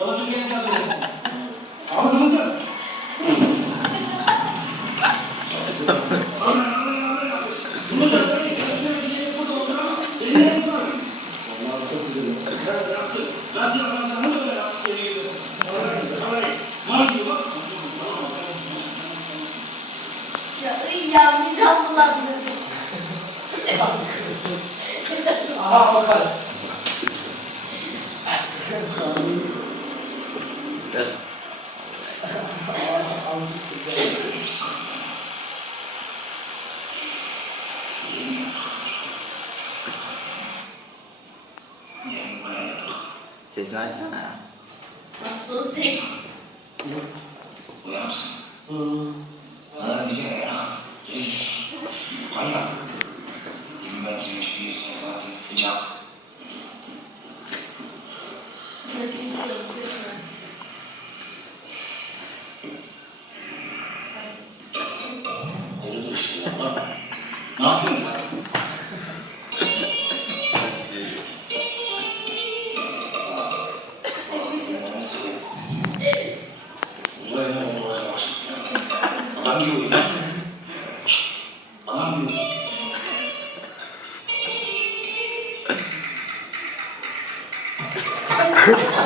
Davulcu genç abi. Abi davulcu. Bunu da böyle bir burada oturamam. Beni yapma. Vallahi çok güzel. Ben yaptım. Nasıl yaparsam öyle yap. Geri gidiyorum. Var diyor bak. Ya midem bulandı. Aha bakar. Gel. Sesini açsana. Nasıl ses? Uyan mısın? Bana diyecek ya. Manyak. Ben güneş büyüsün zaten sıcak. Başını sığıntırsın. Hayırdır işte ya. Ne yapıyorsun ben? Uzay ne olacak başlayacak. Adam gibi uyumuş. Adam gibi. Ha